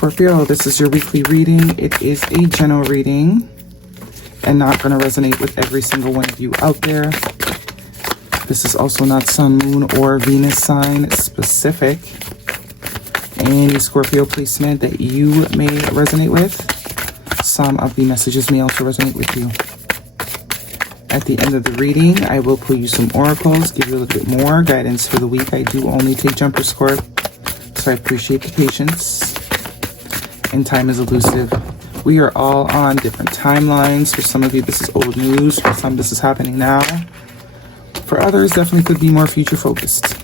Scorpio, this is your weekly reading. It is a general reading and not going to resonate with every single one of you out there. This is also not Sun, Moon, or Venus sign specific. Any Scorpio placement that you may resonate with, some of the messages may also resonate with you. At the end of the reading, I will pull you some oracles, give you a little bit more guidance for the week. I do only take jumper Scorp, so I appreciate the patience. And time is elusive. We are all on different timelines. For some of you, this is old news. For some, this is happening now. For others, definitely could be more future focused.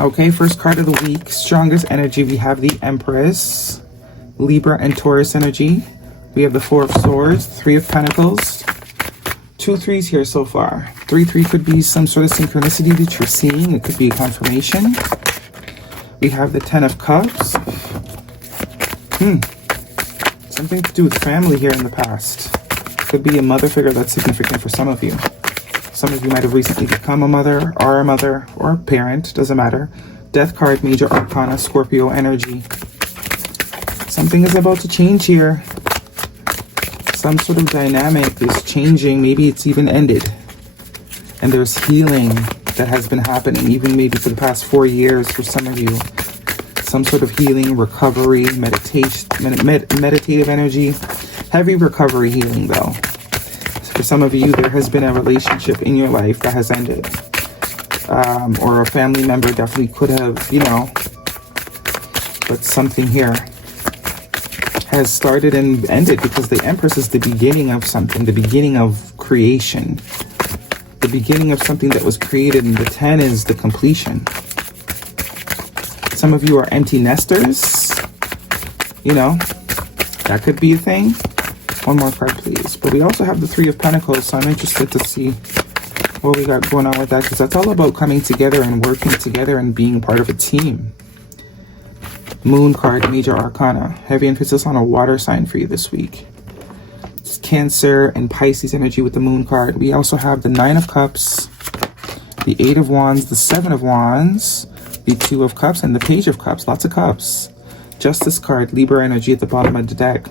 Okay, first card of the week. Strongest energy, we have the Empress, Libra and Taurus energy. We have the Four of Swords, Three of Pentacles. 2 3s here so far. 3 could be some sort of synchronicity that you're seeing. It could be a confirmation. We have the 10 of Cups. Something to do with family here in the past. Could be a mother figure that's significant for some of you. Some of you might have recently become a mother, or a parent, doesn't matter. Death card, major arcana, Scorpio energy. Something is about to change here. Some sort of dynamic is changing. Maybe it's even ended. And there's healing that has been happening, even maybe for the past 4 years for some of you. Some sort of healing, recovery, meditative energy. Heavy recovery healing, though. For some of you, there has been a relationship in your life that has ended. Or a family member definitely could have, but something here has started and ended, because the Empress is the beginning of something, the beginning of creation, the beginning of something that was created, and the 10 is the completion. Some of you are empty nesters, that could be a thing. One more card, please. But we also have the Three of Pentacles, so I'm interested to see what we got going on with that, because that's all about coming together and working together and being part of a team. Moon card, major arcana. Heavy emphasis on a water sign for you this week. It's Cancer and Pisces energy with the Moon card. We also have the 9 of Cups, the 8 of Wands, the 7 of Wands, the 2 of Cups, and the Page of Cups. Lots of cups. Justice card, Libra energy at the bottom of the deck.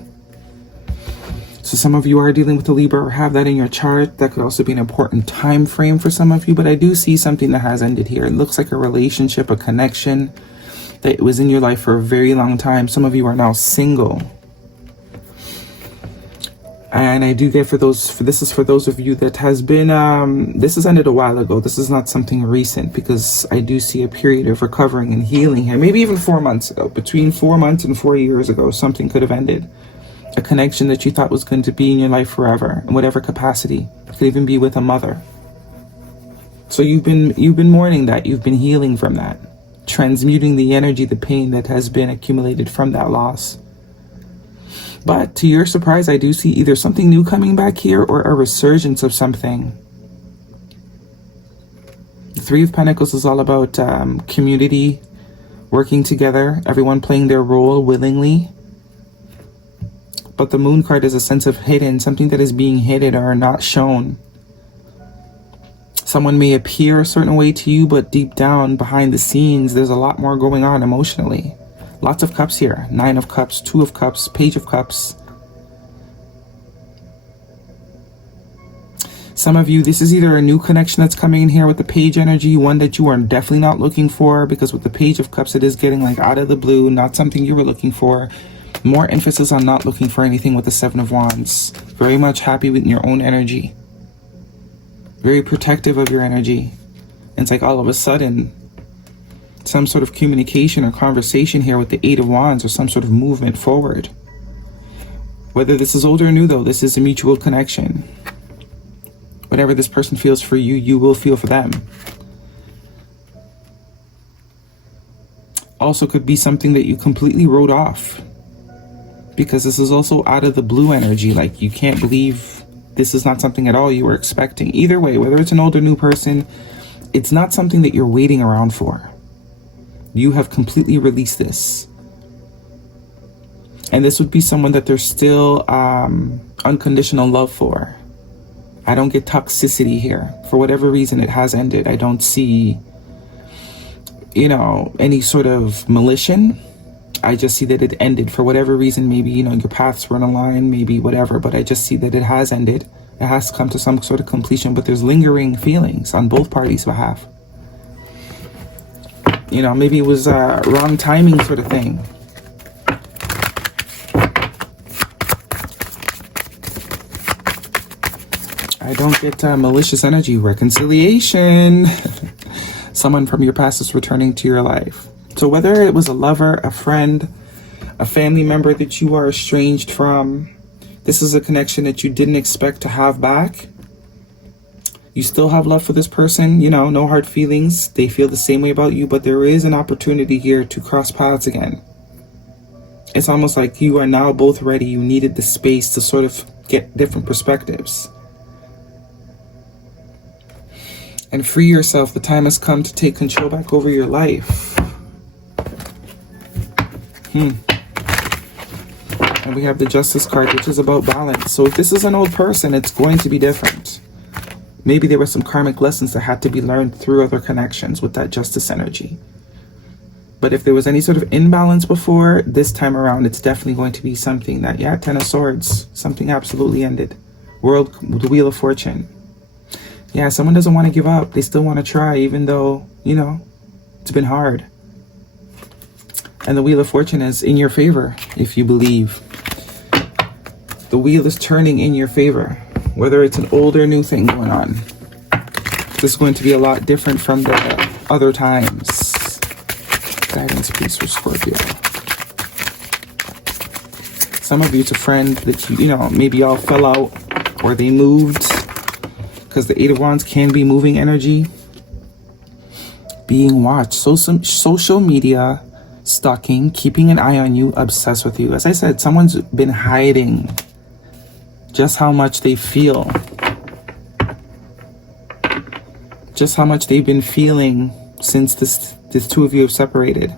So some of you are dealing with the Libra or have that in your chart. That could also be an important time frame for some of you, but I do see something that has ended here. It looks like a relationship, a connection that was in your life for a very long time. Some of you are now single. And I do get this is for those of you that has been, this has ended a while ago. This is not something recent, because I do see a period of recovering and healing here. Maybe even 4 months ago, between 4 months and 4 years ago, something could have ended. A connection that you thought was going to be in your life forever, in whatever capacity. It could even be with a mother. So you've been mourning that. You've been healing from that, transmuting the energy, the pain that has been accumulated from that loss. But to your surprise, I do see either something new coming back here or a resurgence of something. The Three of Pentacles is all about community, working together, everyone playing their role willingly. But the Moon card is a sense of hidden, something that is being hidden or not shown. Someone may appear a certain way to you, but deep down, behind the scenes, there's a lot more going on emotionally. Lots of cups here. 9 of Cups, 2 of Cups, Page of Cups. Some of you, this is either a new connection that's coming in here with the Page energy, one that you are definitely not looking for, because with the Page of Cups, it is getting like out of the blue, not something you were looking for. More emphasis on not looking for anything with the 7 of Wands. Very much happy with your own energy. Very protective of your energy. And it's like all of a sudden, some sort of communication or conversation here with the 8 of Wands, or some sort of movement forward. Whether this is old or new, though, this is a mutual connection. Whatever this person feels for you, you will feel for them. Also could be something that you completely wrote off, because this is also out of the blue energy. Like, you can't believe this is not something at all you were expecting. Either way, whether it's an old or new person, it's not something that you're waiting around for. You have completely released this. And this would be someone that there's still unconditional love for. I don't get toxicity here. For whatever reason, it has ended. I don't see, any sort of malicious. I just see that it ended for whatever reason. Maybe, you know, your paths weren't aligned, maybe whatever, but I just see that it has ended. It has come to some sort of completion, but there's lingering feelings on both parties' behalf. You know, maybe it was wrong timing sort of thing. I don't get malicious energy. Reconciliation. Someone from your past is returning to your life. So whether it was a lover, a friend, a family member that you are estranged from, this is a connection that you didn't expect to have back. You still have love for this person, you know, no hard feelings. They feel the same way about you, but there is an opportunity here to cross paths again. It's almost like you are now both ready. You needed the space to sort of get different perspectives and free yourself. The time has come to take control back over your life. And we have the Justice card, which is about balance. So if this is an old person, it's going to be different. Maybe there were some karmic lessons that had to be learned through other connections with that Justice energy. But if there was any sort of imbalance before, this time around, it's definitely going to be something that, yeah, Ten of Swords, something absolutely ended. The Wheel of Fortune. Yeah, someone doesn't want to give up. They still want to try, even though, you know, it's been hard. And the Wheel of Fortune is in your favor, if you believe. The wheel is turning in your favor, whether it's an old or new thing going on. This is going to be a lot different from the other times. Guidance, please, for Scorpio. Some of you, it's a friend that you know, maybe y'all fell out or they moved, because the Eight of Wands can be moving energy. Being watched. So some social media, stalking, keeping an eye on you, obsessed with you. As I said, someone's been hiding just how much they feel. Just how much they've been feeling since this two of you have separated.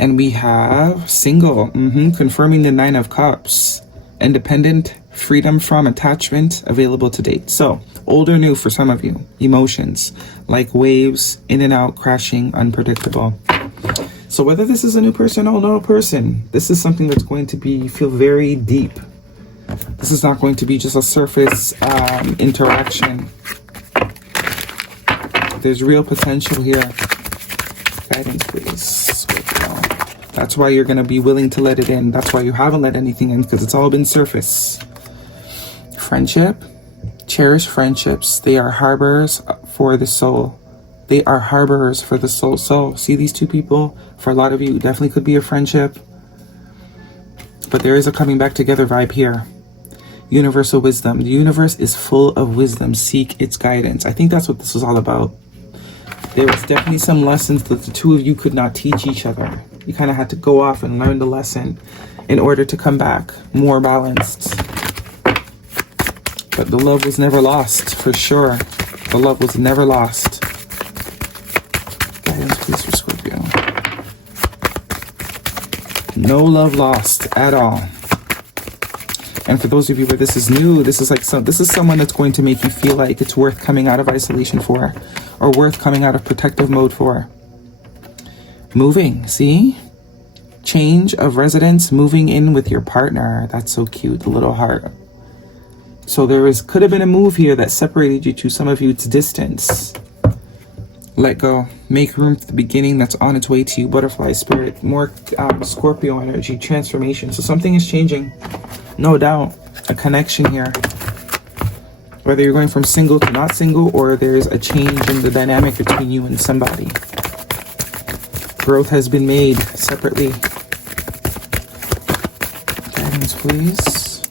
And we have single, confirming the Nine of Cups. Independent, freedom from attachment, available to date. So, old or new for some of you. Emotions, like waves, in and out, crashing, unpredictable. So whether this is a new person or no person, this is something that's going to feel very deep. This is not going to be just a surface interaction. There's real potential here. Guidance, please. That's why you're going to be willing to let it in. That's why you haven't let anything in, because it's all been surface. Friendship. Cherish friendships. They are harbors for the soul. They are harborers for the soul. So, see these two people? For a lot of you, definitely could be a friendship. But there is a coming back together vibe here. Universal wisdom. The universe is full of wisdom. Seek its guidance. I think that's what this was all about. There was definitely some lessons that the two of you could not teach each other. You kind of had to go off and learn the lesson in order to come back more balanced. But the love was never lost, for sure. The love was never lost. Guidance, please, for Scorpio. No love lost at all. And for those of you where this is new, this is someone that's going to make you feel like it's worth coming out of isolation for, or worth coming out of protective mode for. Moving, see? Change of residence, moving in with your partner. That's so cute, the little heart. So could have been a move here that separated you two. Some of you, it's distance. Let go. Make room for the beginning that's on its way to you. Butterfly spirit. More Scorpio energy. Transformation. So something is changing. No doubt. A connection here. Whether you're going from single to not single, or there's a change in the dynamic between you and somebody. Growth has been made separately. Guidance, please.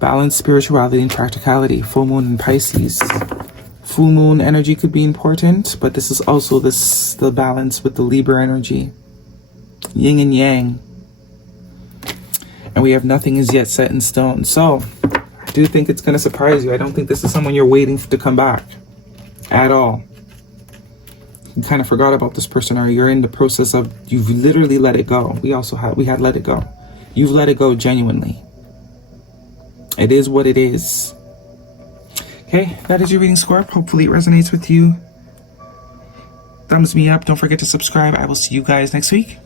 Balance, spirituality, and practicality. Full moon in Pisces. Full moon energy could be important, but this is also the balance with the Libra energy. Yin and yang. And we have nothing is yet set in stone. So, I do think it's going to surprise you. I don't think this is someone you're waiting to come back. At all. You kind of forgot about this person, or you're in the process of, you've literally let it go. We had let it go. You've let it go genuinely. It is what it is. Okay, that is your reading, Scorp. Hopefully it resonates with you. thumbs me up. Don't forget to subscribe. I will see you guys next week.